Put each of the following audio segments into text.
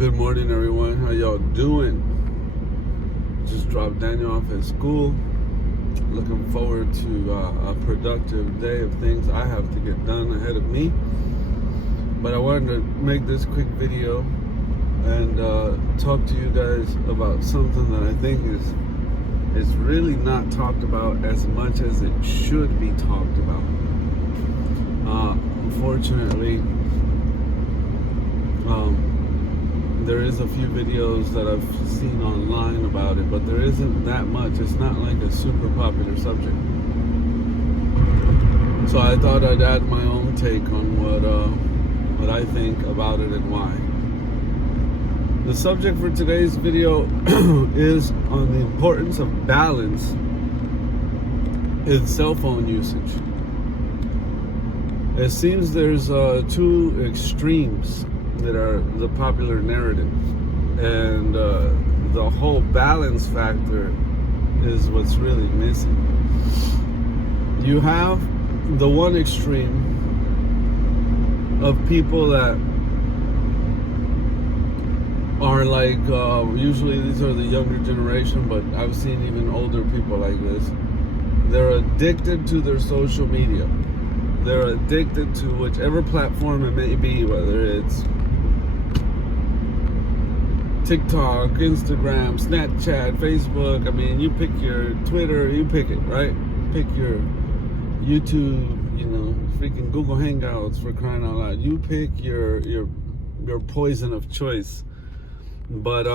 Good morning, everyone. How y'all doing? Just dropped Daniel off at school. Looking forward to a productive day of things I have to get done ahead of me. But I wanted to make this quick video and talk to you guys about something that I think is really not talked about as much as it should be talked about. Unfortunately, there is a few videos that I've seen online about it, but there isn't that much. It's not like a super popular subject. So I thought I'd add my own take on what I think about it and why. The subject for today's video is on the importance of balance in cell phone usage. It seems there's two extremes that are the popular narrative, and the whole balance factor is what's really missing. You have the one extreme of people that are like, usually these are the younger generation, but I've seen even older people like this. They're addicted to their social media. They're addicted to whichever platform it may be, whether it's TikTok, Instagram, Snapchat, Facebook. I mean, you pick your Twitter, you pick it, right? Pick your YouTube, freaking Google Hangouts, for crying out loud. You pick your poison of choice. But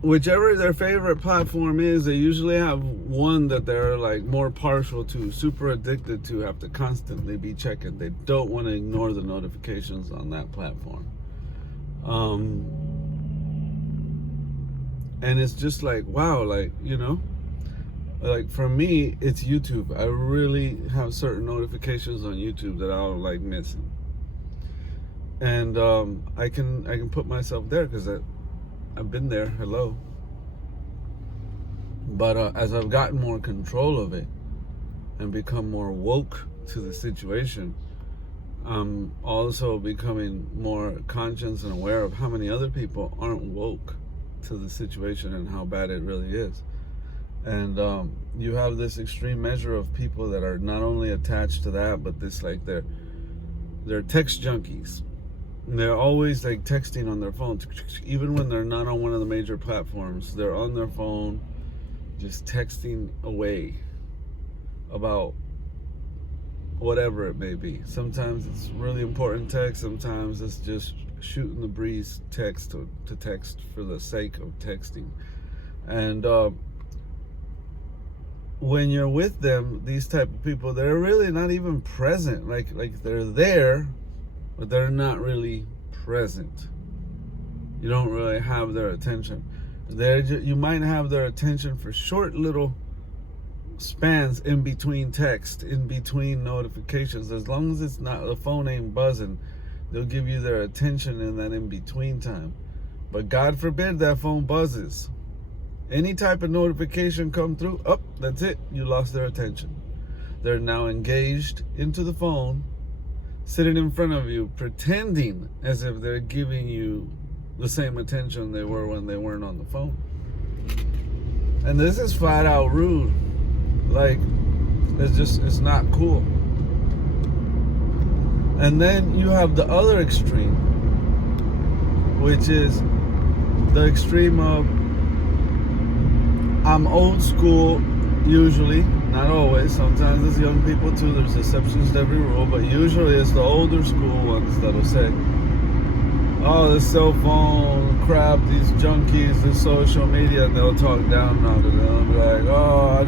whichever their favorite platform is, they usually have one that they're like more partial to, super addicted to, have to constantly be checking. They don't want to ignore the notifications on that platform. And it's just like, wow, like for me, it's YouTube. I really have certain notifications on YouTube that I don't like missing. And I can put myself there because I've been there, hello. But as I've gotten more control of it and become more woke to the situation, I'm also becoming more conscious and aware of how many other people aren't woke to the situation and how bad it really is. And you have this extreme measure of people that are not only attached to that, but this, like, they're text junkies. They're always like texting on their phone, even when they're not on one of the major platforms. They're on their phone just texting away about whatever it may be. Sometimes it's really important text, sometimes it's just shooting the breeze text to text for the sake of texting. And when you're with them, these type of people, they're really not even present. Like they're there, but they're not really present. You don't really have their attention. You might have their attention for short little spans in between text, in between notifications. As long as it's not, the phone ain't buzzing, they'll give you their attention in that in-between time. But God forbid that phone buzzes. Any type of notification come through, that's it. You lost their attention. They're now engaged into the phone, sitting in front of you, pretending as if they're giving you the same attention they were when they weren't on the phone. And this is flat out rude. Like, it's not cool. And then you have the other extreme, which is the extreme of, I'm old school, usually, not always. Sometimes it's young people too. There's exceptions to every rule, but usually it's the older school ones that'll say, oh, this cell phone crap, these junkies, this social media, and they'll talk down on it. They'll be like, oh,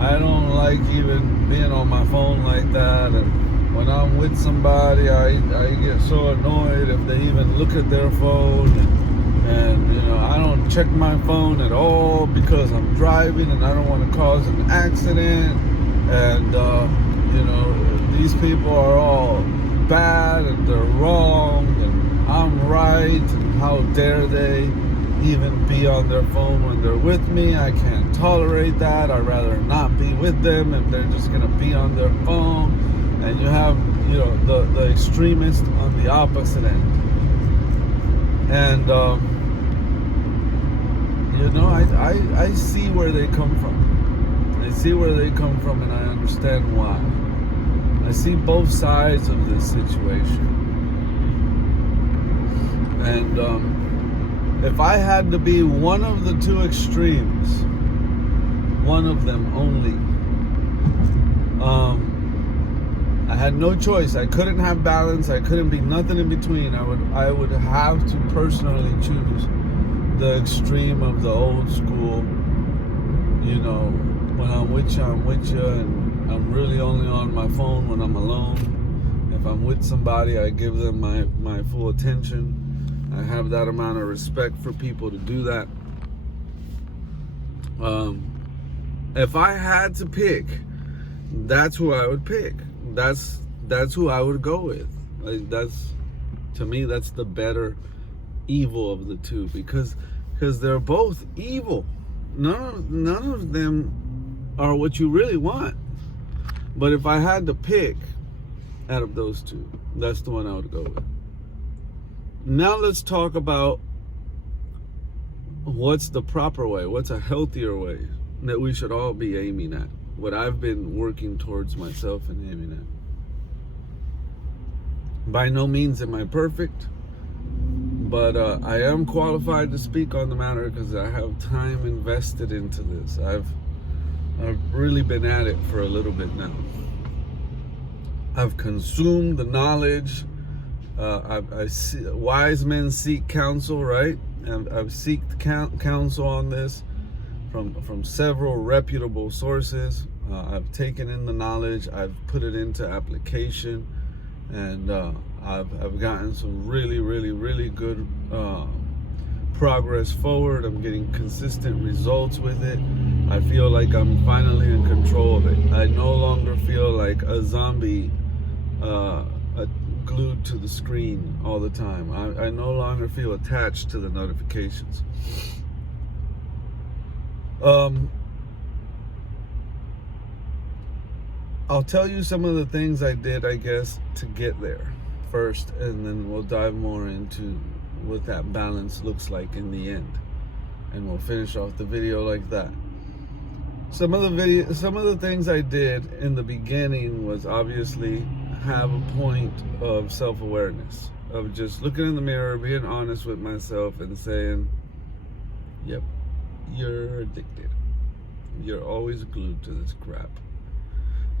I don't like even being on my phone like that, and when I'm with somebody, I get so annoyed if they even look at their phone, and I don't check my phone at all because I'm driving and I don't want to cause an accident, and these people are all bad and they're wrong and I'm right, and how dare they even be on their phone when they're with me. I can't tolerate that. I'd rather not be with them if they're just gonna be on their phone. And you have the extremist on the opposite end. And I see where they come from. I see where they come from, and I understand why. I see both sides of this situation. And if I had to be one of the two extremes, one of them only, I had no choice. I couldn't have balance. I couldn't be nothing in between. I would have to personally choose the extreme of the old school. When I'm with you, and I'm really only on my phone when I'm alone. If I'm with somebody, I give them my full attention. I have that amount of respect for people to do that. If I had to pick, that's who I would pick. That's who I would go with. To me, that's the better evil of the two, because they're both evil. None of them are what you really want. But if I had to pick out of those two, that's the one I would go with. Now let's talk about what's the proper way, what's a healthier way that we should all be aiming at. What I've been working towards myself and aiming at. By no means am I perfect, but I am qualified to speak on the matter because I have time invested into this. I've really been at it for a little bit now. I've consumed the knowledge. Wise men seek counsel, right? And I've sought counsel on this from several reputable sources. I've taken in the knowledge. I've put it into application, and I've gotten some really, really, really good progress forward. I'm getting consistent results with it. I feel like I'm finally in control of it. I no longer feel like a zombie glued to the screen all the time. I no longer feel attached to the notifications. I'll tell you some of the things I did, I guess, to get there first, and then we'll dive more into what that balance looks like in the end, and we'll finish off the video like that. Some of the things I did in the beginning was obviously have a point of self-awareness, of just looking in the mirror, being honest with myself, and saying, yep, you're addicted. You're always glued to this crap.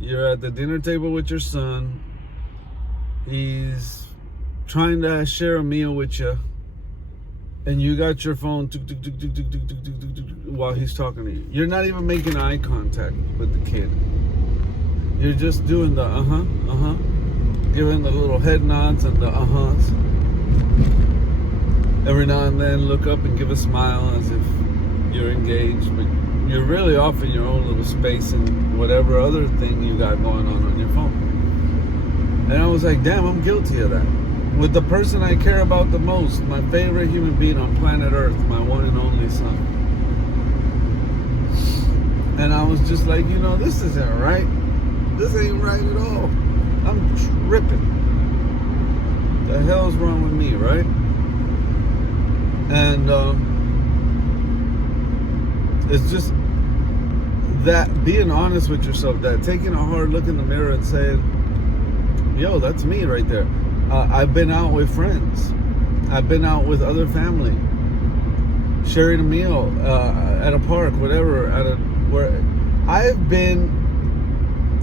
You're at the dinner table with your son. He's trying to share a meal with you, and you got your phone while he's talking to you. You're not even making eye contact with the kid. You're just doing the giving the little head nods and the uh-huhs. Every now and then look up and give a smile as if you're engaged, but you're really off in your own little space and whatever other thing you got going on your phone. And I was like, damn, I'm guilty of that. With the person I care about the most, my favorite human being on planet Earth, my one and only son. And I was just like, this isn't right. This ain't right at all. I'm tripping. The hell's wrong with me, right? And it's just that being honest with yourself, that taking a hard look in the mirror and saying, yo, that's me right there. I've been out with friends. I've been out with other family, sharing a meal at a park, whatever. Where I've been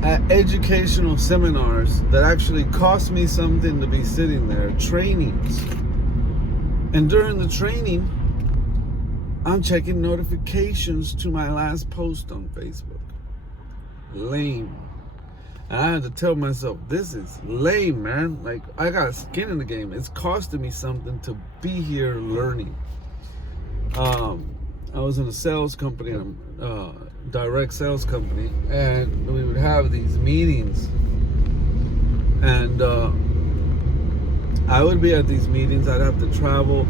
at educational seminars that actually cost me something to be sitting there, trainings. And during the training, I'm checking notifications to my last post on Facebook. Lame. And I had to tell myself, this is lame, man. Like, I got skin in the game. It's costing me something to be here learning. I was in a sales company, direct sales company, and we would have these meetings. And I would be at these meetings. I'd have to travel,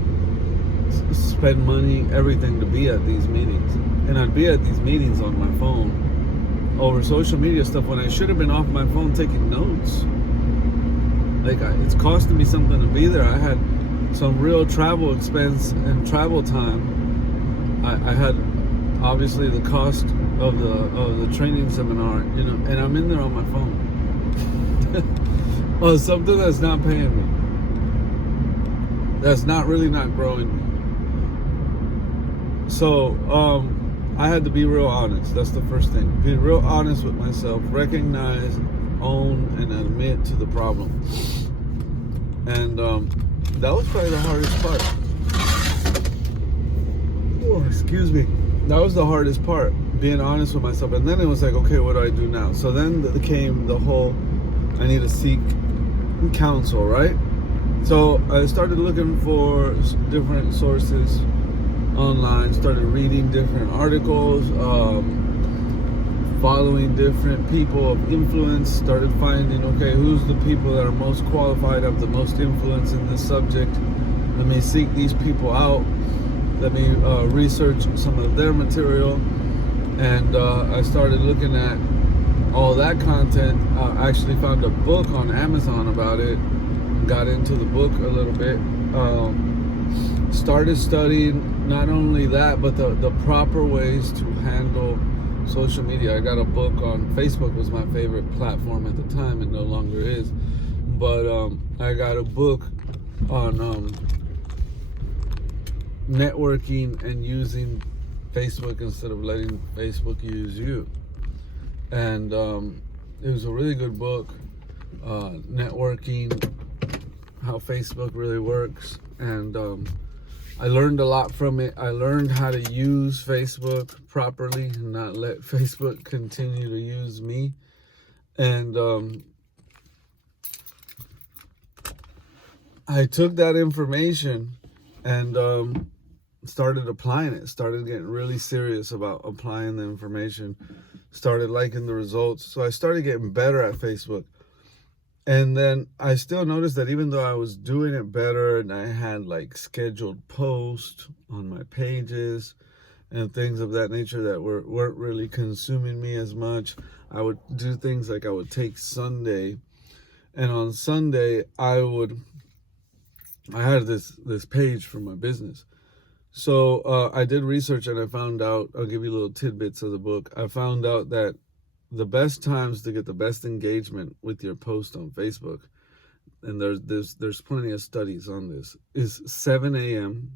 spend money, everything to be at these meetings. And I'd be at these meetings on my phone over social media stuff when I should have been off my phone taking notes. Like, it's costing me something to be there. I had some real travel expense and travel time. I had obviously the cost of the training seminar, and I'm in there on my phone. Oh, something that's not paying me. That's not growing me. So I had to be real honest. That's the first thing. Be real honest with myself. Recognize, own, and admit to the problem. And that was probably the hardest part. Oh, excuse me. That was the hardest part, being honest with myself. And then it was like, okay, what do I do now? So then came the whole, I need to seek counsel, right? So I started looking for different sources online, started reading different articles, following different people of influence, started finding, okay, who's the people that are most qualified, have the most influence in this subject. Let me seek these people out. Let me research some of their material. And I started looking at all that content. I actually found a book on Amazon about it. Got into the book a little bit. Started studying not only that, but the proper ways to handle social media. I got a book on Facebook. Was my favorite platform at the time and no longer is. But I got a book on networking and using Facebook instead of letting Facebook use you. And it was a really good book, networking, how Facebook really works. And I learned a lot from it. I learned how to use Facebook properly and not let Facebook continue to use me. And I took that information and started applying it, started getting really serious about applying the information, started liking the results. So I started getting better at Facebook. And then I still noticed that even though I was doing it better and I had like scheduled posts on my pages and things of that nature that weren't really consuming me as much, I would do things like I would take Sunday, and on Sunday I had this page for my business. So I did research and I found out, I'll give you little tidbits of the book. I found out that the best times to get the best engagement with your post on Facebook, and there's plenty of studies on this, is 7 a.m.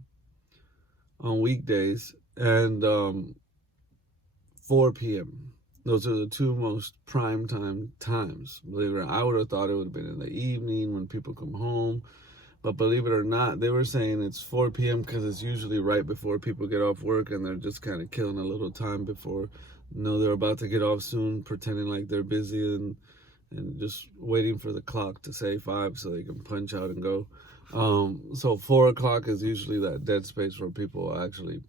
on weekdays and 4 p.m. Those are the two most prime times. Believe it or not, I would have thought it would have been in the evening when people come home. But believe it or not, they were saying it's 4 p.m. because it's usually right before people get off work and they're just kind of killing a little time before, they're about to get off soon, pretending like they're busy and just waiting for the clock to say 5 so they can punch out and go. So 4 o'clock is usually that dead space where people actually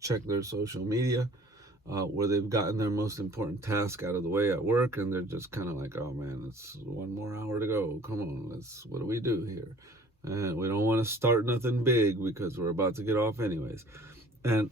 check their social media, where they've gotten their most important task out of the way at work, and they're just kind of like, oh man, it's one more hour to go. Come on, what do we do here? And we don't want to start nothing big because we're about to get off anyways. And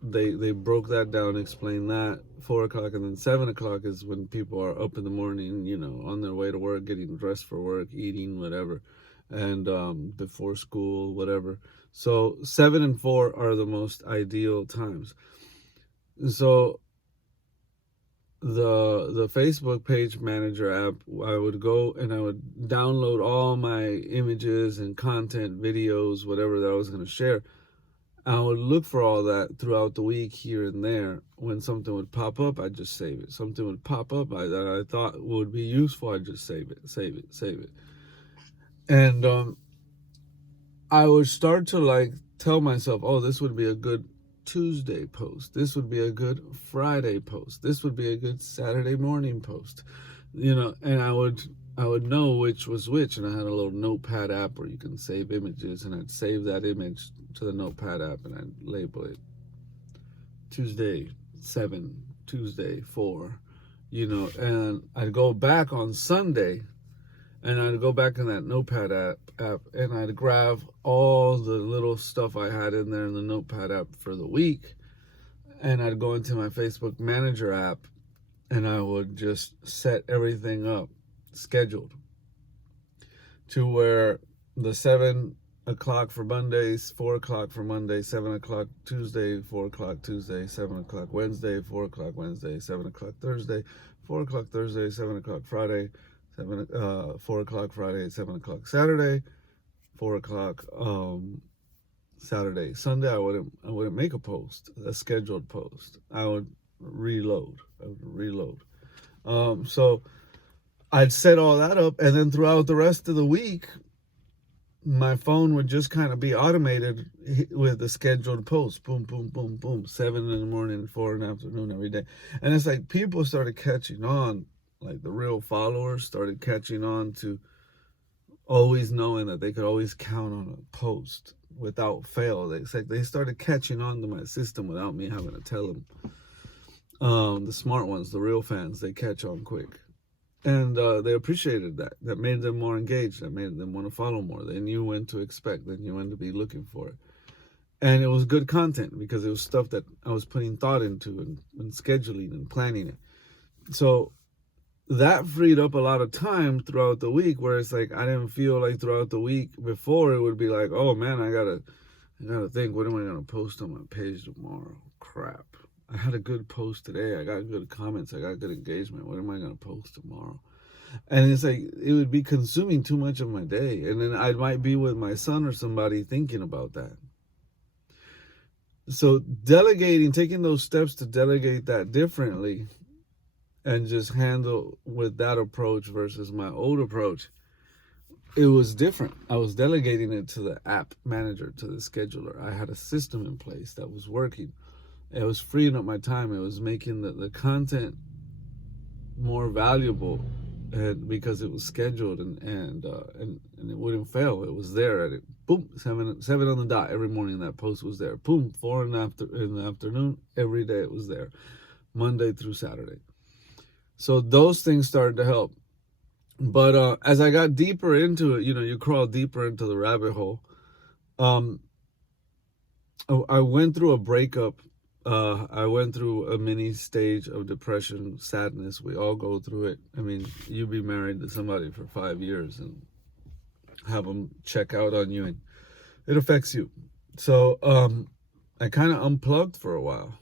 they broke that down, explained that 4 o'clock, and then 7 o'clock is when people are up in the morning, on their way to work, getting dressed for work, eating, whatever, and before school, whatever. So 7 and 4 are the most ideal times. So the Facebook page manager app, I would go and I would download all my images and content, videos, whatever that I was going to share. I would look for all that throughout the week here and there. When something would pop up, I'd just save it. Something would pop up that I thought would be useful, I'd just save it. And I would start to tell myself, oh, this would be a good Tuesday post. This would be a good Friday post. This would be a good Saturday morning post. And I would know which was which, and I had a little notepad app where you can save images, and I'd save that image to the notepad app and I'd label it Tuesday 7, Tuesday 4, and I'd go back on Sunday and I'd go back in that notepad app and I'd grab all the little stuff I had in there in the notepad app for the week, and I'd go into my Facebook Manager app and I would just set everything up scheduled to where the 7 o'clock for Mondays, 4 o'clock for Monday, 7 o'clock Tuesday, 4 o'clock Tuesday, 7 o'clock Wednesday, 4 o'clock Wednesday, 7 o'clock Thursday, 4 o'clock Thursday, 7 o'clock Friday, 4 o'clock Friday, 7 o'clock Saturday, 4 o'clock Saturday. Sunday I wouldn't make a post, a scheduled post. I would reload. So I'd set all that up, and then throughout the rest of the week, my phone would just kind of be automated with the scheduled posts. Boom, boom, boom, boom. 7 in the morning, 4 in the afternoon every day. And it's like people started catching on, like the real followers started catching on to always knowing that they could always count on a post without fail. It's like they started catching on to my system without me having to tell them. The smart ones, the real fans, they catch on quick. And they appreciated that. That made them more engaged. That made them want to follow more. They knew when to expect. They knew when to be looking for it. And it was good content because it was stuff that I was putting thought into and scheduling and planning it. So that freed up a lot of time throughout the week, where it's like I didn't feel like throughout the week before it would be like, oh man, I gotta think, what am I gonna post on my page tomorrow? Crap. I had a good post today. I got good comments. I got good engagement. What am I going to post tomorrow? And it's like, it would be consuming too much of my day. And then I might be with my son or somebody thinking about that. So delegating, taking those steps to delegate that differently and just handle with that approach versus my old approach, it was different. I was delegating it to the app manager, to the scheduler. I had a system in place that was working. It was freeing up my time. It was making the content more valuable, and because it was scheduled and it wouldn't fail. It was there at it. Boom, 7 on the dot every morning. That post was there. Boom, 4 in the afternoon every day. It was there, Monday through Saturday. So those things started to help. But as I got deeper into it, you crawl deeper into the rabbit hole. I went through a breakup. I went through a mini stage of depression, sadness. We all go through it. I mean, you be married to somebody for 5 years and have them check out on you, and it affects you. So I kind of unplugged for a while.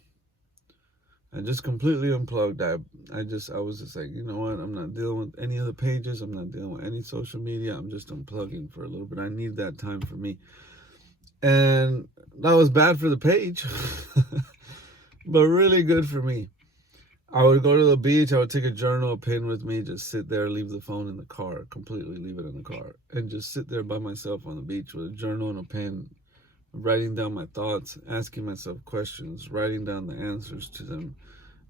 I just completely unplugged. I was just like, you know what? I'm not dealing with any of the pages. I'm not dealing with any social media. I'm just unplugging for a little bit. I need that time for me. And that was bad for the page. But really good for me. I would go to the beach. I would take a journal, a pen with me, just sit there, leave the phone in the car, completely leave it in the car, and just sit there by myself on the beach with a journal and a pen, writing down my thoughts, asking myself questions, writing down the answers to them,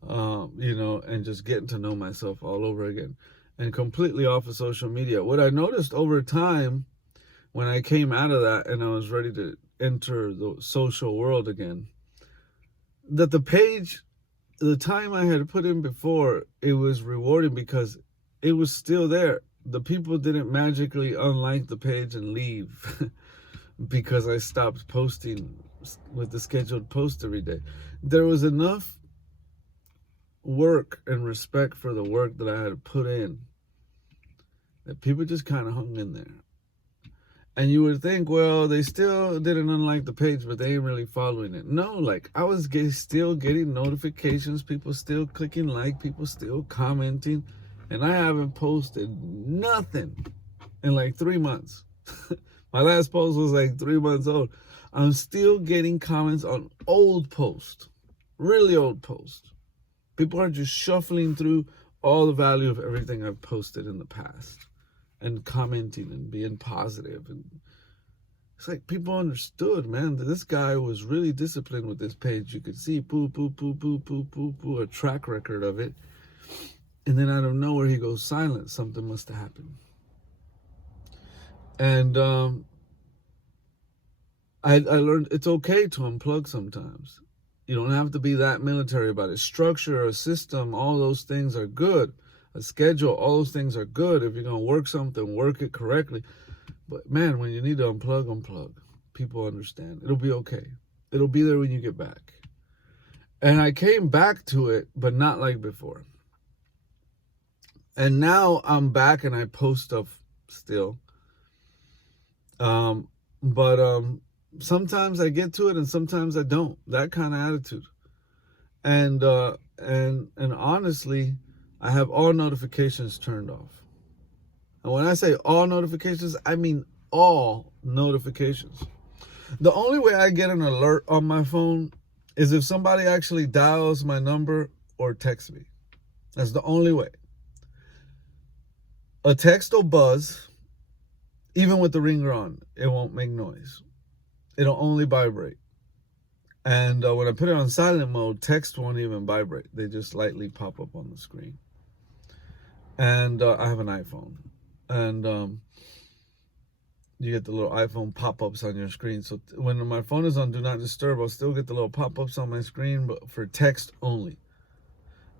and just getting to know myself all over again, and completely off of social media. What I noticed over time when I came out of that and I was ready to enter the social world again, that the page, the time I had put in before, it was rewarding because it was still there. The people didn't magically unlike the page and leave because I stopped posting with the scheduled post every day. There was enough work and respect for the work that I had put in that people just kind of hung in there. And you would think, well, they still didn't unlike the page, but they ain't really following it. No, like I was still getting notifications, people still clicking like, people still commenting, and I haven't posted nothing in like 3 months. My last post was like 3 months old. I'm still getting comments on old posts, really old posts. People are just shuffling through all the value of everything I've posted in the past, and commenting and being positive. And it's like people understood, man, that this guy was really disciplined with this page. You could see a track record of it. And then out of nowhere, he goes silent. Something must have happened. And I learned it's okay to unplug sometimes. You don't have to be that military about it. Structure, a system, all those things are good. A schedule, all those things are good. If you're going to work something, work it correctly. But man, when you need to unplug. People understand. It'll be okay. It'll be there when you get back. And I came back to it, but not like before. And now I'm back and I post stuff still. But sometimes I get to it and sometimes I don't. That kind of attitude. And honestly, I have all notifications turned off. And when I say all notifications, I mean all notifications. The only way I get an alert on my phone is if somebody actually dials my number or texts me. That's the only way. A text will buzz, even with the ringer on, it won't make noise. It'll only vibrate. And when I put it on silent mode, text won't even vibrate. They just lightly pop up on the screen. And I have an iPhone. And you get the little iPhone pop-ups on your screen. So when my phone is on Do Not Disturb, I'll still get the little pop-ups on my screen, but for text only.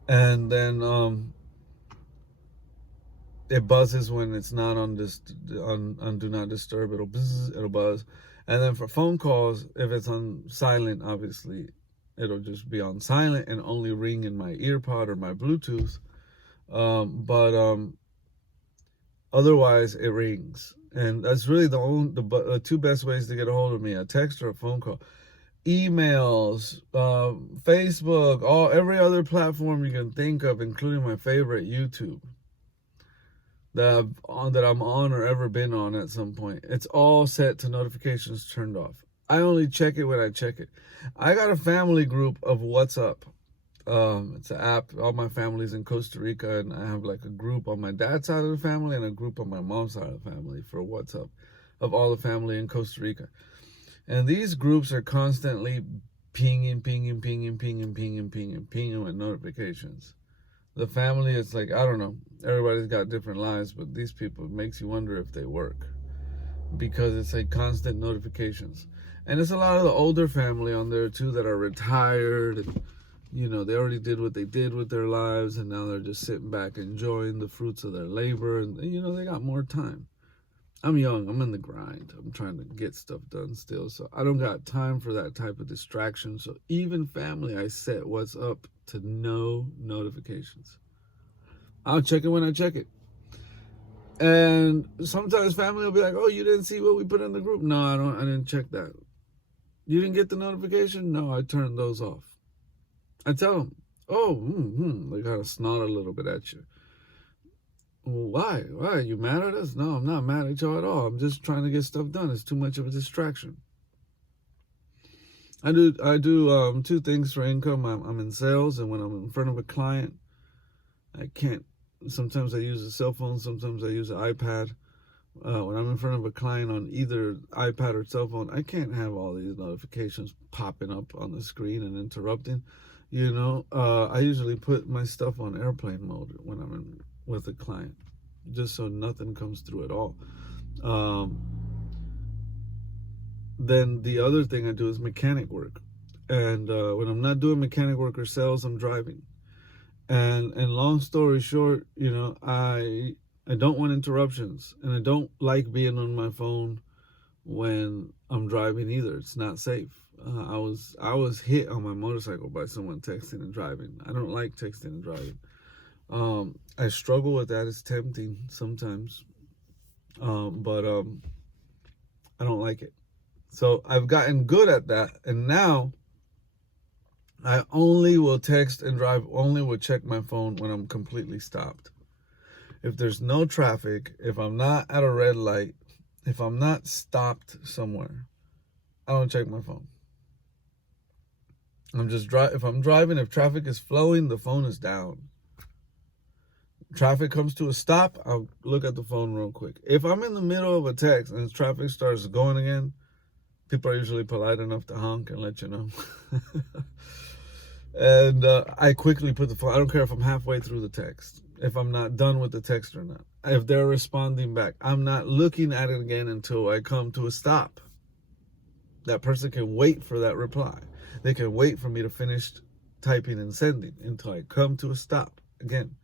And then it buzzes when it's not on Do Not Disturb. It'll buzz. And then for phone calls, if it's on silent, obviously, it'll just be on silent and only ring in my earpod or my Bluetooth. But otherwise, it rings. And that's really the two best ways to get a hold of me: a text or a phone call. Emails, Facebook, every other platform you can think of, including my favorite, YouTube, that I'm on or ever been on at some point. It's all set to notifications turned off. I only check it when I check it. I got a family group of WhatsApp. It's an app. All my family's in Costa Rica, and I have like a group on my dad's side of the family and a group on my mom's side of the family for WhatsApp of all the family in Costa Rica. And these groups are constantly pinging with notifications. The family is like, I don't know, everybody's got different lives, but these people, it makes you wonder if they work, because it's like constant notifications. And it's a lot of the older family on there too that are retired, and you know, they already did what they did with their lives, and now they're just sitting back enjoying the fruits of their labor, and you know, they got more time. I'm young, I'm in the grind, I'm trying to get stuff done still, so I don't got time for that type of distraction. So even family, I set what's up to no notifications. I'll check it when I check it. And sometimes family will be like, oh, you didn't see what we put in the group? No, I didn't check that. You didn't get the notification? No, I turned those off. I tell them, oh, they kind of snort a little bit at you. Well, why? Are you mad at us? No, I'm not mad at y'all at all. I'm just trying to get stuff done. It's too much of a distraction. I do two things for income. I'm in sales, and when I'm in front of a client, I can't. Sometimes I use a cell phone. Sometimes I use an iPad. When I'm in front of a client on either iPad or cell phone, I can't have all these notifications popping up on the screen and interrupting. You know, I usually put my stuff on airplane mode when I'm with a client, just so nothing comes through at all. Then the other thing I do is mechanic work. And when I'm not doing mechanic work or sales, I'm driving. And long story short, you know, I don't want interruptions, and I don't like being on my phone when I'm driving either. It's not safe. I was hit on my motorcycle by someone texting and driving. I don't like texting and driving. I struggle with that. It's tempting sometimes, but I don't like it. So I've gotten good at that, and now I only will text and drive, only will check my phone when I'm completely stopped. If there's no traffic, if I'm not at a red light, if I'm not stopped somewhere, I don't check my phone. If I'm driving, if traffic is flowing, the phone is down. Traffic comes to a stop, I'll look at the phone real quick. If I'm in the middle of a text and traffic starts going again, people are usually polite enough to honk and let you know. And I quickly put the phone. I don't care if I'm halfway through the text, if I'm not done with the text or not. If they're responding back, I'm not looking at it again until I come to a stop. That person can wait for that reply. They can wait for me to finish typing and sending until I come to a stop again.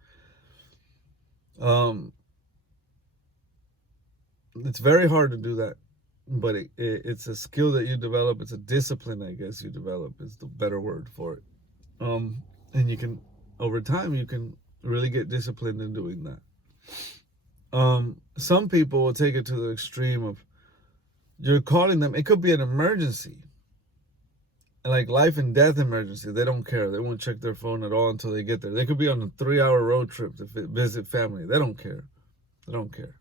It's very hard to do that, but it's a skill that you develop. It's a discipline, I guess, you develop is the better word for it. And you can, over time, you can really get disciplined in doing that. Some people will take it to the extreme of You're calling them. It could be an emergency, like life and death emergency. They don't care. They won't check their phone at all until they get there. They could be on a 3-hour road trip to visit family. They don't care. They don't care.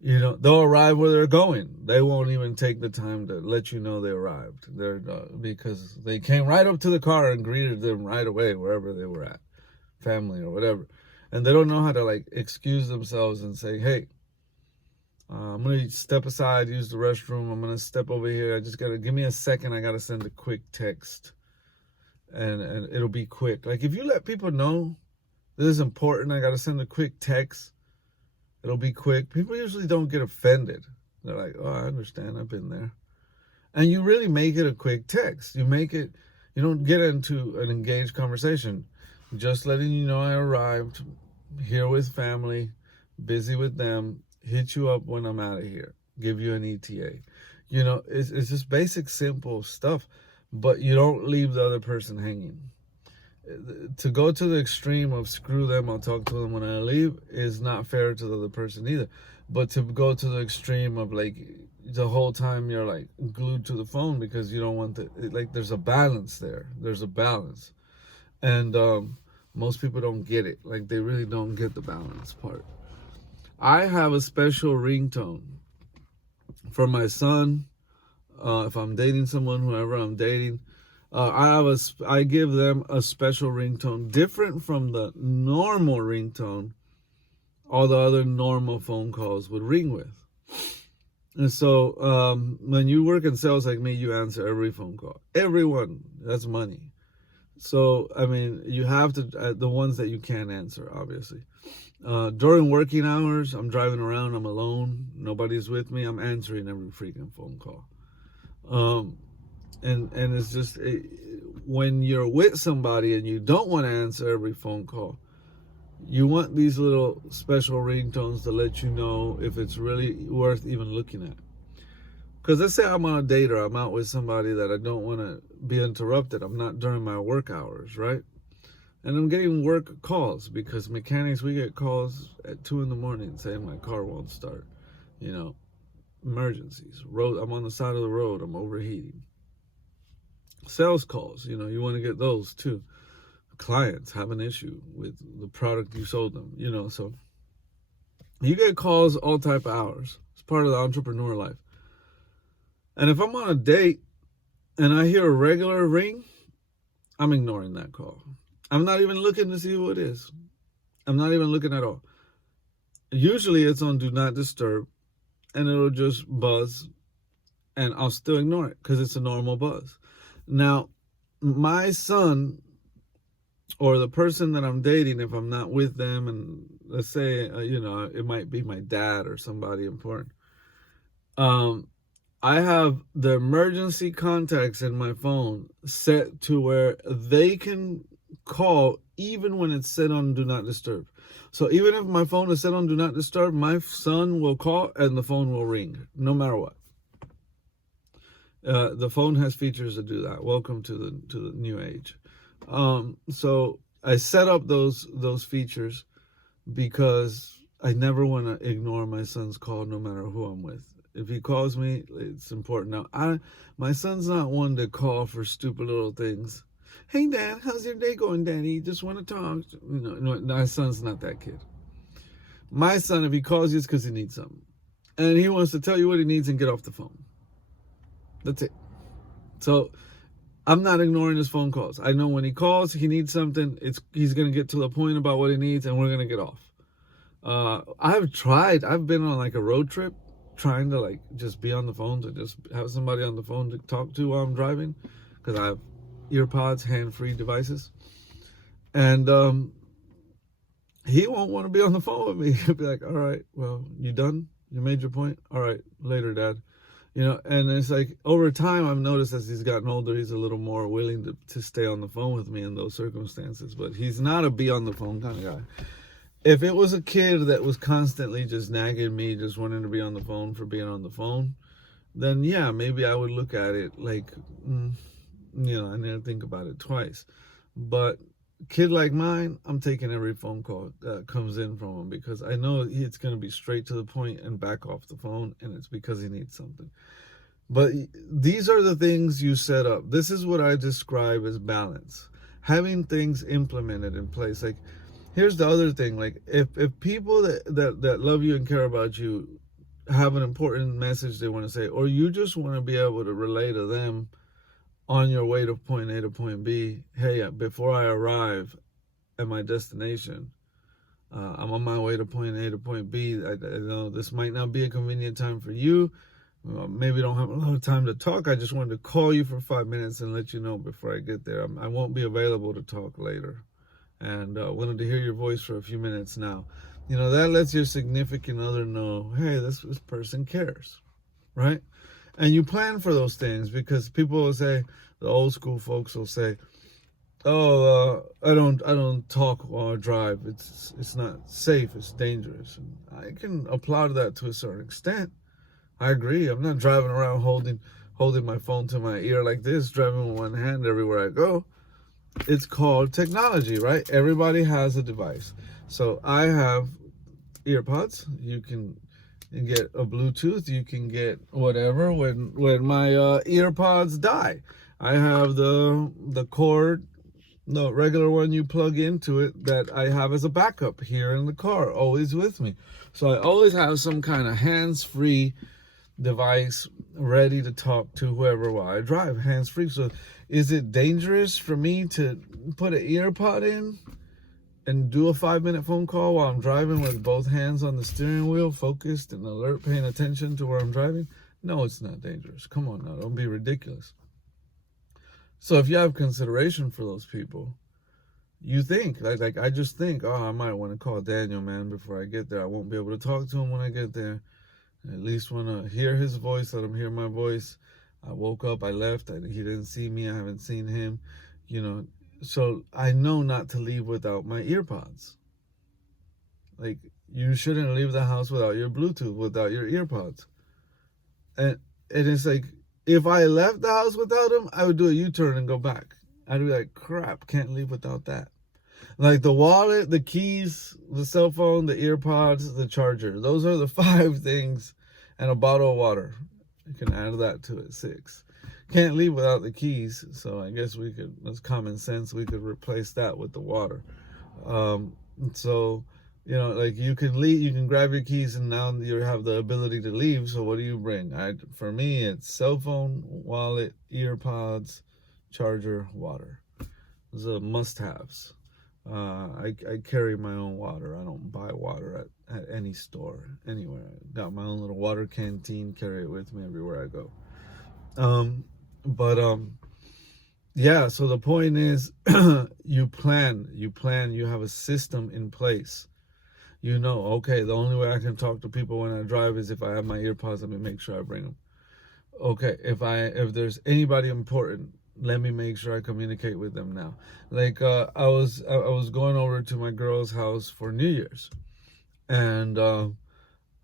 You know, they'll arrive where they're going. They won't even take the time to let you know they arrived. They're because they came right up to the car and greeted them right away wherever they were at, family or whatever. And they don't know how to like excuse themselves and say, hey, I'm going to step aside, use the restroom. I'm going to step over here. I just got to give me a second. I got to send a quick text and it'll be quick. Like if you let people know this is important, I got to send a quick text. It'll be quick. People usually don't get offended. They're like, oh, I understand. I've been there. And you really make it a quick text. You don't get into an engaged conversation. Just letting you know I arrived, here with family, busy with them, hit you up when I'm out of here, give you an ETA. You know, it's just basic, simple stuff, but you don't leave the other person hanging. To go to the extreme of screw them, I'll talk to them when I leave, is not fair to the other person either. But to go to the extreme of like the whole time you're like glued to the phone because you don't want there's a balance there. There's a balance. And most people don't get it. Like they really don't get the balance part. I have a special ringtone for my son. If I'm dating someone, whoever I'm dating, I give them a special ringtone, different from the normal ringtone all the other normal phone calls would ring with. And so when you work in sales like me, you answer every phone call. Everyone. That's money. So, I mean, you have to, the ones that you can't answer, obviously. During working hours, I'm driving around, I'm alone, nobody's with me, I'm answering every freaking phone call. And it's just, when you're with somebody and you don't want to answer every phone call, you want these little special ringtones to let you know if it's really worth even looking at. Because let's say I'm on a date or I'm out with somebody that I don't want to be interrupted. I'm not during my work hours, right? And I'm getting work calls because mechanics, we get calls at 2 a.m. saying my car won't start. You know, emergencies. I'm on the side of the road. I'm overheating. Sales calls, you know, you want to get those too. Clients have an issue with the product you sold them, you know, so you get calls all type of hours. It's part of the entrepreneur life. And if I'm on a date and I hear a regular ring, I'm ignoring that call. I'm not even looking to see who it is. I'm not even looking at all. Usually it's on Do Not Disturb and it'll just buzz and I'll still ignore it because it's a normal buzz. Now, my son or the person that I'm dating, if I'm not with them, and let's say, you know, it might be my dad or somebody important, I have the emergency contacts in my phone set to where they can call even when it's set on Do Not Disturb. So even if my phone is set on Do Not Disturb, my son will call and the phone will ring, no matter what. The phone has features that do that. Welcome to the new age. So I set up those features because I never want to ignore my son's call, no matter who I'm with. If he calls me, it's important. Now, my son's not one to call for stupid little things. Hey, Dad, how's your day going, Daddy? Just want to talk. You know, no, my son's not that kid. My son, if he calls you, it's because he needs something. And he wants to tell you what he needs and get off the phone. That's it. So I'm not ignoring his phone calls. I know when he calls, he needs something. He's going to get to the point about what he needs, and we're going to get off. I've been on like a road trip trying to like just be on the phone, to just have somebody on the phone to talk to while I'm driving, because I have earpods, hand-free devices. And he won't want to be on the phone with me. He'll be like, all right, well, you done? You made your point? All right, later, Dad. You know, and it's like over time, I've noticed as he's gotten older, he's a little more willing to stay on the phone with me in those circumstances. But he's not a be on the phone kind of guy. If it was a kid that was constantly just nagging me, just wanting to be on the phone for being on the phone, then yeah, maybe I would look at it like, you know, I never think about it twice. But kid like mine, I'm taking every phone call that comes in from him because I know it's going to be straight to the point and back off the phone, and it's because he needs something. But these are the things you set up. This is what I describe as balance. Having things implemented in place. Like, here's the other thing. Like, if people that love you and care about you have an important message they want to say, or you just want to be able to relay to them on your way to point A to point B, hey, before I arrive at my destination, I'm on my way to point A to point B. I know this might not be a convenient time for you. Maybe don't have a lot of time to talk. I just wanted to call you for 5 minutes and let you know before I get there. I won't be available to talk later. And wanted to hear your voice for a few minutes now. You know, that lets your significant other know, hey, this person cares, right? And you plan for those things because people will say, the old school folks will say, oh, I don't talk while I drive. It's not safe. It's dangerous. And I can applaud that to a certain extent. I agree. I'm not driving around holding my phone to my ear like this, driving with one hand everywhere I go. It's called technology, right? Everybody has a device. So I have earpods. You can get a Bluetooth. You can get whatever when my earpods die. I have the cord, the regular one you plug into it that I have as a backup here in the car, always with me. So I always have some kind of hands-free device ready to talk to whoever while I drive, hands-free. So is it dangerous for me to put an ear pod in and do a 5-minute phone call while I'm driving with both hands on the steering wheel, focused and alert, paying attention to where I'm driving? No, it's not dangerous. Come on now, don't be ridiculous. So if you have consideration for those people, you think, like I just think, oh, I might want to call Daniel, man, before I get there. I won't be able to talk to him when I get there. I at least want to hear his voice, let him hear my voice. I woke up, I left, he didn't see me, I haven't seen him, you know. So I know not to leave without my earpods. Like, you shouldn't leave the house without your Bluetooth, without your earpods. And it's like, if I left the house without them, I would do a U-turn and go back. I'd be like, crap, can't leave without that. Like the wallet, the keys, the cell phone, the earpods, the charger. Those are the 5 things, and a bottle of water. You can add that to it, 6. Can't leave without the keys, so I guess we could, that's common sense, we could replace that with the water. So, you know, like you can leave, you can grab your keys and now you have the ability to leave. So what do you bring? For me, it's cell phone, wallet, earpods, charger, water. Those are must-haves. I carry my own water. I don't buy water at any store, anywhere. I got my own little water canteen, carry it with me everywhere I go. Yeah, so the point is, you plan, you have a system in place. You know, okay, the only way I can talk to people when I drive is if I have my earpods. Let me make sure I bring them. Okay, if there's anybody important, let me make sure I communicate with them now. Like I was going over to my girl's house for New Year's, and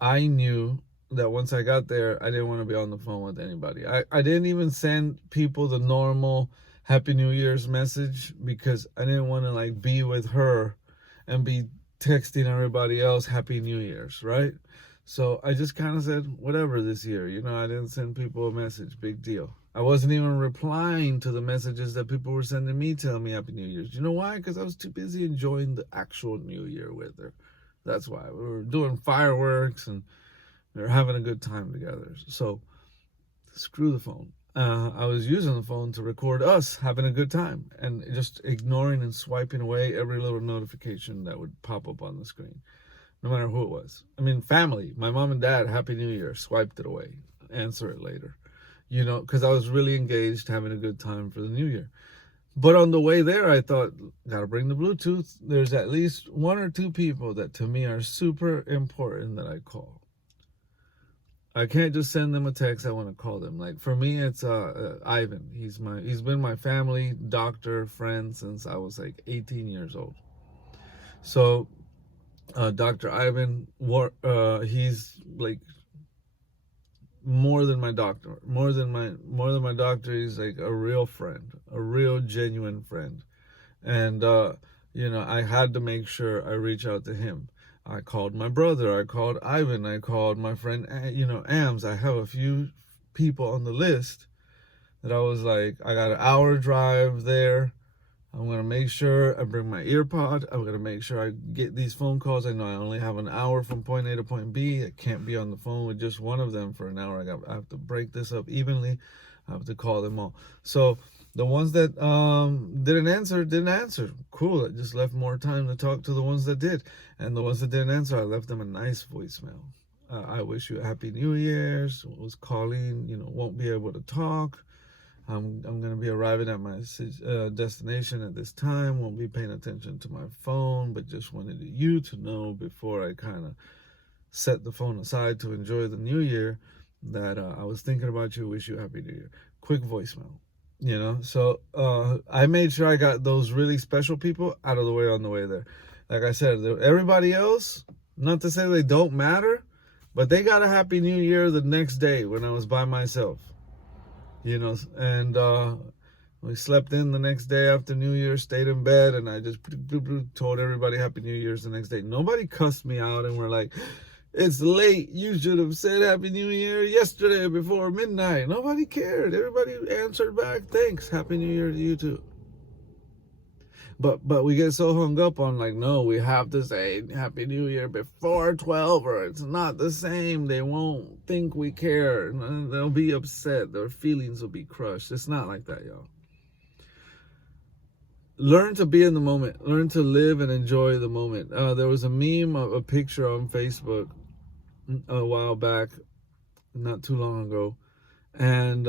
I knew that once I got there, I didn't want to be on the phone with anybody. I didn't even send people the normal Happy New Year's message because I didn't want to like be with her and be texting everybody else Happy New Year's, right? So I just kind of said, whatever this year, you know, I didn't send people a message, big deal. I wasn't even replying to the messages that people were sending me telling me Happy New Year's. You know why? Because I was too busy enjoying the actual New Year with her. That's why. We were doing fireworks and we were having a good time together. So screw the phone. I was using the phone to record us having a good time and just ignoring and swiping away every little notification that would pop up on the screen, no matter who it was. I mean, family, my mom and dad, Happy New Year, swiped it away, answer it later, you know, because I was really engaged, having a good time for the New Year. But on the way there, I thought, gotta bring the Bluetooth. There's at least 1 or 2 people that to me are super important that I call. I can't just send them a text. I want to call them. Like for me, it's Ivan. He's been my family doctor friend since I was like 18 years old. So Dr. Ivan, he's like more than my doctor. More than my doctor. He's like a real friend, a real genuine friend. And I had to make sure I reach out to him. I called my brother, I called Ivan, I called my friend, Ams. I have a few people on the list that I was like, I got an hour drive there. I'm going to make sure I bring my earpod. I'm going to make sure I get these phone calls. I know I only have an hour from point A to point B. I can't be on the phone with just one of them for an hour. I have to break this up evenly. I have to call them all. So the ones that didn't answer. Cool. I just left more time to talk to the ones that did. And the ones that didn't answer, I left them a nice voicemail. I wish you a happy New Year's. Was calling, won't be able to talk. I'm going to be arriving at my destination at this time. Won't be paying attention to my phone, but just wanted you to know before I kind of set the phone aside to enjoy the new year that I was thinking about you. Wish you a happy New Year. Quick voicemail, So I made sure I got those really special people out of the way on the way there. Like I said, everybody else, not to say they don't matter, but they got a happy New Year the next day when I was by myself. And we slept in the next day after New Year's, stayed in bed, and I just told everybody Happy New Year's the next day. Nobody cussed me out and were like, it's late, you should have said Happy New Year yesterday before midnight. Nobody cared. Everybody answered back, thanks, Happy New Year to you too. But we get so hung up on like, no, we have to say Happy New Year before 12 or it's not the same. They won't think we care. They'll be upset. Their feelings will be crushed. It's not like that, y'all. Learn to be in the moment. Learn to live and enjoy the moment. There was a meme, a picture on Facebook a while back, not too long ago. And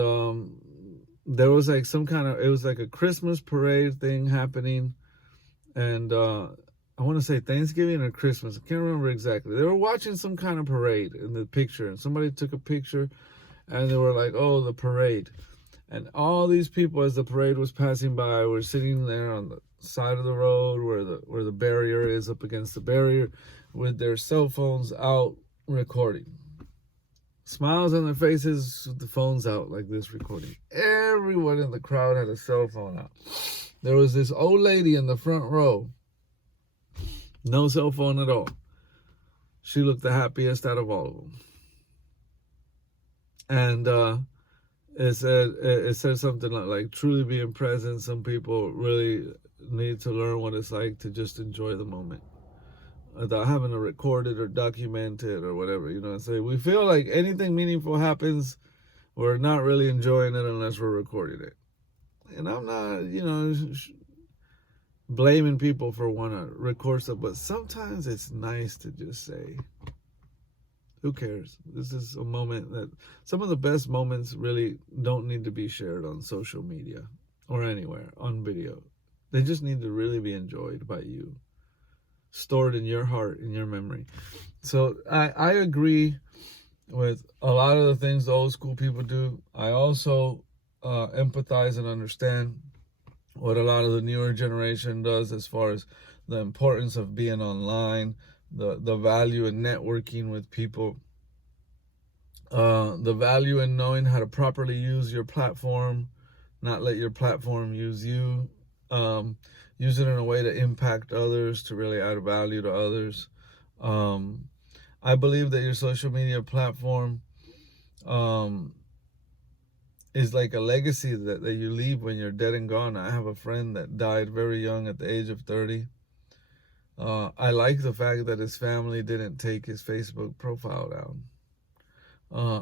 there was like it was like a Christmas parade thing happening. And I want to say Thanksgiving or Christmas. I can't remember exactly. They were watching some kind of parade in the picture. And somebody took a picture and they were like, oh, the parade. And all these people, as the parade was passing by, were sitting there on the side of the road where the barrier is, up against the barrier, with their cell phones out recording. Smiles on their faces with the phones out like this recording. Everyone in the crowd had a cell phone out. There was this old lady in the front row. No cell phone at all. She looked the happiest out of all of them. And it said something like truly being present. Some people really need to learn what it's like to just enjoy the moment without having to record it or document it or whatever. So we feel like anything meaningful happens, we're not really enjoying it unless we're recording it. And I'm not, blaming people for wanting to record stuff, but sometimes it's nice to just say, who cares? This is a moment that some of the best moments really don't need to be shared on social media or anywhere on video. They just need to really be enjoyed by you, stored in your heart, in your memory. So I agree with a lot of the things the old school people do. I also empathize and understand what a lot of the newer generation does as far as the importance of being online, the value in networking with people, the value in knowing how to properly use your platform, not let your platform use you, use it in a way to impact others, to really add value to others. I believe that your social media platform is like a legacy that you leave when you're dead and gone. I have a friend that died very young at the age of 30. I like the fact that his family didn't take his Facebook profile down.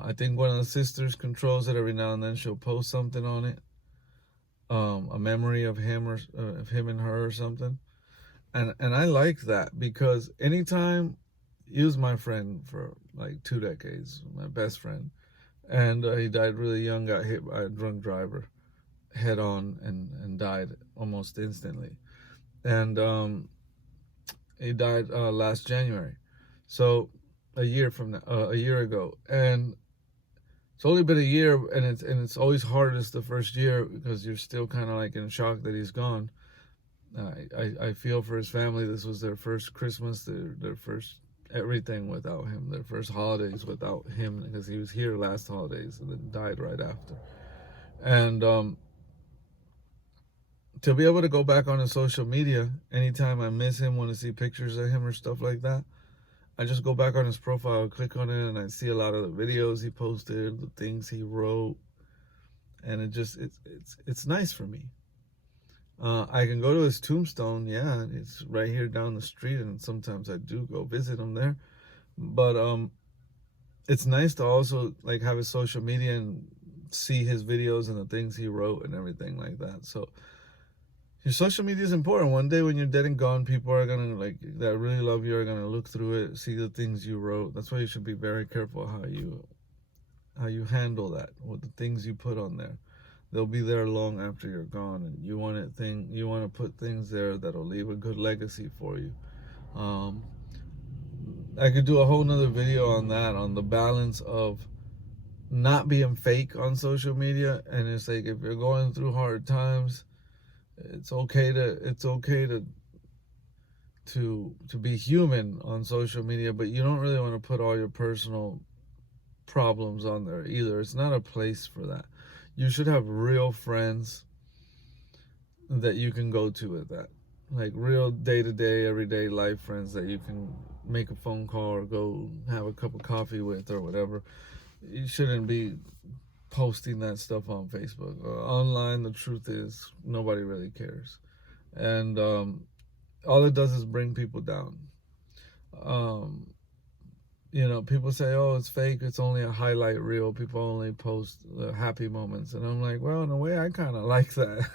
I think one of the sisters controls it. Every now and then she'll post something on it, a memory of him or of him and her or something. And I like that because anytime, he was my friend for like 2 decades, my best friend. And he died really young, got hit by a drunk driver head on and died almost instantly. And he died last January. So a year ago. And it's only been a year, and it's always hardest the first year because you're still kind of like in shock that he's gone. I feel for his family. This was their first Christmas, their first everything without him, their first holidays without him, because he was here last holidays and then died right after. And to be able to go back on his social media anytime I miss him, want to see pictures of him or stuff like that, I just go back on his profile, click on it, and I see a lot of the videos he posted, the things he wrote, and it's nice for me. I can go to his tombstone. Yeah, it's right here down the street, and sometimes I do go visit him there. But it's nice to also like have his social media and see his videos and the things he wrote and everything like that. So your social media is important. One day when you're dead and gone, people are gonna like that really love you are gonna look through it, see the things you wrote. That's why you should be very careful how you handle that with the things you put on there. They'll be there long after you're gone, and you want to put things there that'll leave a good legacy for you. I could do a whole nother video on that, on the balance of not being fake on social media. And it's like, if you're going through hard times, it's okay to be human on social media, but you don't really want to put all your personal problems on there either. It's not a place for that. You should have real friends that you can go to with that, like real day-to-day, everyday life friends that you can make a phone call or go have a cup of coffee with or whatever. You shouldn't be posting that stuff on Facebook. Online, the truth is, nobody really cares. And all it does is bring people down. People say, oh, it's fake, it's only a highlight reel, people only post the happy moments. And I'm like, well, in a way, I kind of like that.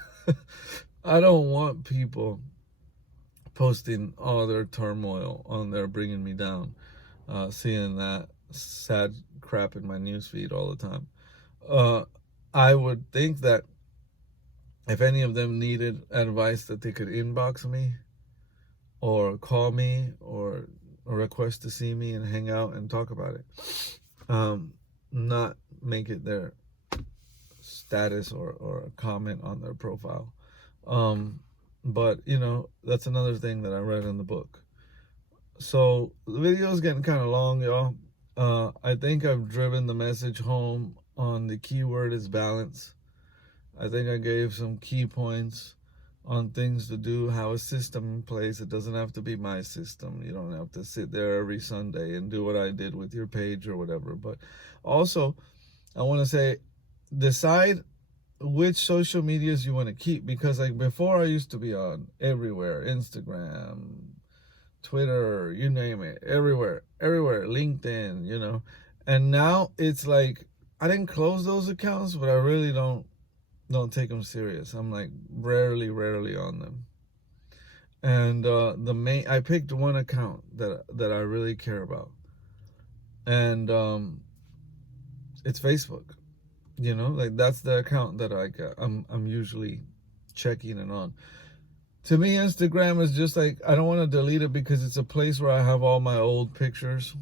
I don't want people posting all their turmoil on there, bringing me down, seeing that sad crap in my newsfeed all the time. I would think that if any of them needed advice, that they could inbox me or call me or request to see me and hang out and talk about it. Not make it their status or a comment on their profile. But that's another thing that I read in the book. So the video is getting kind of long, y'all. I think I've driven the message home on the keyword is balance. I think I gave some key points on things to do, how a system in place. It doesn't have to be my system. You don't have to sit there every Sunday and do what I did with your page or whatever. But also, I want to say, decide which social medias you want to keep, because like before, I used to be on everywhere, Instagram, Twitter, you name it, everywhere, LinkedIn, and now it's like, I didn't close those accounts, but I really don't take them serious. I'm like rarely on them. And I picked one account that I really care about, and it's Facebook. Like that's the account that I'm usually checking and on. To me, Instagram is just like, I don't want to delete it because it's a place where I have all my old pictures,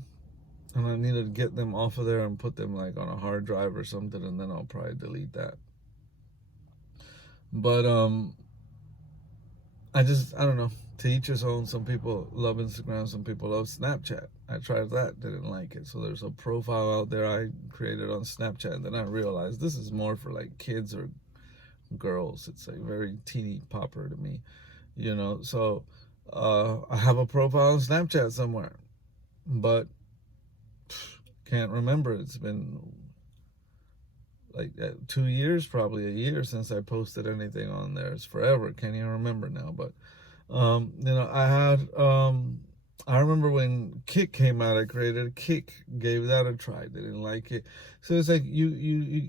and I need to get them off of there and put them like on a hard drive or something, and then I'll probably delete that. But I don't know, to each his own. Some people love Instagram, some people love Snapchat. I tried that, didn't like it. So there's a profile out there I created on Snapchat, and then I realized this is more for like kids or girls. It's like very teeny popper to me, so I have a profile on Snapchat somewhere, but can't remember. It's been like 2 years, probably a year since I posted anything on there. It's forever. Can't even remember now. But I remember when Kik came out, I created Kik, gave that a try, didn't like it. So it's like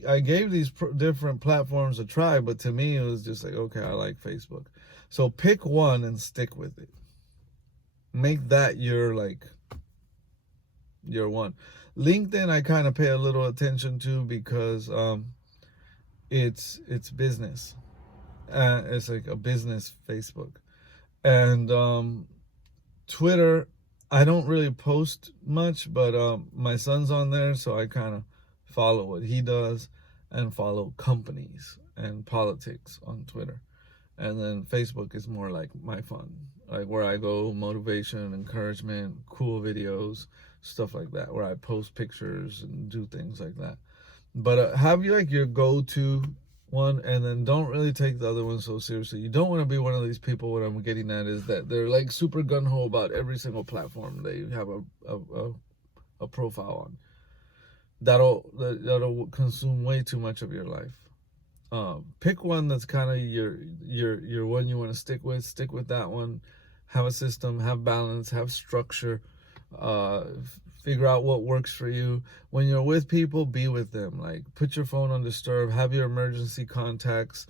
I gave these different platforms a try, but to me it was just like, okay, I like Facebook. So pick one and stick with it. Make that your one. LinkedIn, I kind of pay a little attention to because it's business. It's like a business Facebook. And Twitter, I don't really post much, but my son's on there, so I kind of follow what he does and follow companies and politics on Twitter. And then Facebook is more like my fun, like where I go, motivation, encouragement, cool videos, stuff like that, where I post pictures and do things like that. But have you like your go-to one, and then don't really take the other one so seriously. You don't want to be one of these people. What I'm getting at is that they're like super gung-ho about every single platform they have a profile on. That'll consume way too much of your life. Pick one that's kind of your one you want to stick with that one. Have a system, have balance, have structure. Figure out what works for you. When you're with people, be with them. Like, put your phone on disturb, have your emergency contacts,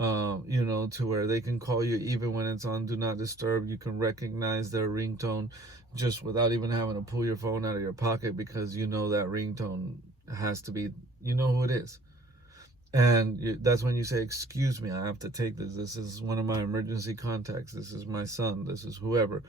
to where they can call you even when it's on do not disturb. You can recognize their ringtone just without even having to pull your phone out of your pocket, because you know that ringtone has to be, you know who it is. And that's when you say, excuse me, I have to take this. This is one of my emergency contacts. This is my son. This is whoever.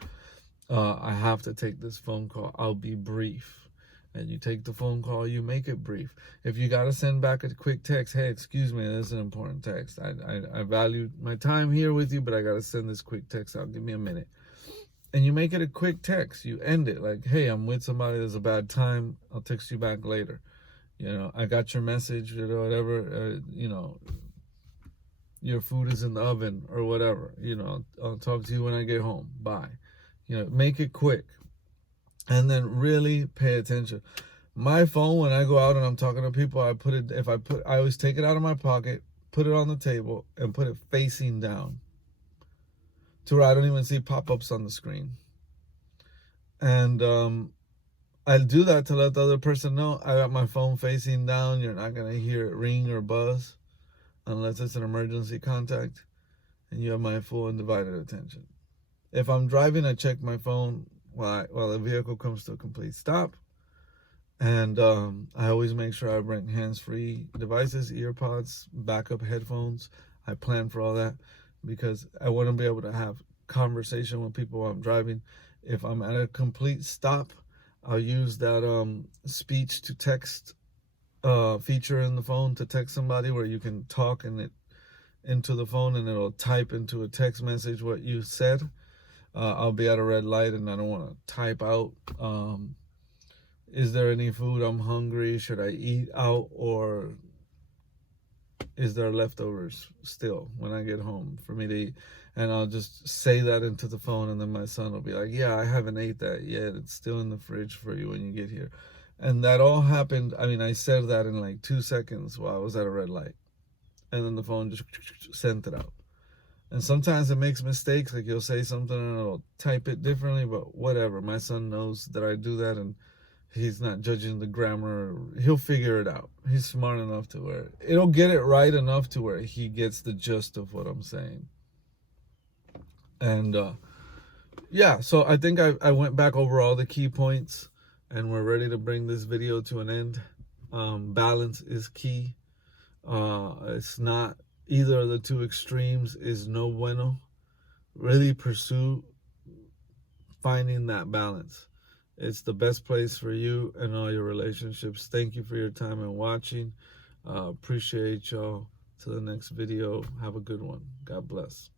I have to take this phone call. I'll be brief. And you take the phone call, you make it brief. If you got to send back a quick text, hey, excuse me, this is an important text. I value my time here with you, but I got to send this quick text out. Give me a minute. And you make it a quick text. You end it like, hey, I'm with somebody. There's a bad time. I'll text you back later. I got your message, whatever, your food is in the oven or whatever. I'll talk to you when I get home. Bye. Make it quick, and then really pay attention. My phone, when I go out and I'm talking to people, I always take it out of my pocket, put it on the table, and put it facing down to where I don't even see pop-ups on the screen. And I do that to let the other person know I got my phone facing down. You're not gonna hear it ring or buzz unless it's an emergency contact, and you have my full undivided attention. If I'm driving, I check my phone while the vehicle comes to a complete stop. And I always make sure I bring hands-free devices, earpods, backup headphones. I plan for all that because I want to be able to have conversation with people while I'm driving. If I'm at a complete stop, I'll use that speech to text feature in the phone to text somebody, where you can talk into the phone and it'll type into a text message what you said. I'll be at a red light and I don't want to type out, is there any food? I'm hungry. Should I eat out, or is there leftovers still when I get home for me to eat? And I'll just say that into the phone, and then my son will be like, yeah, I haven't ate that yet. It's still in the fridge for you when you get here. And that all happened. I said that in like 2 seconds while I was at a red light. And then the phone just sent it out. And sometimes it makes mistakes, like you'll say something and it'll type it differently, but whatever. My son knows that I do that, and he's not judging the grammar. He'll figure it out. He's smart enough to where it'll get it right enough to where he gets the gist of what I'm saying. And so I think I went back over all the key points, and we're ready to bring this video to an end. Balance is key. It's not either of the two extremes is no bueno. Really pursue finding that balance. It's the best place for you and all your relationships. Thank you for your time and watching. Appreciate y'all. Till the next video. Have a good one. God bless.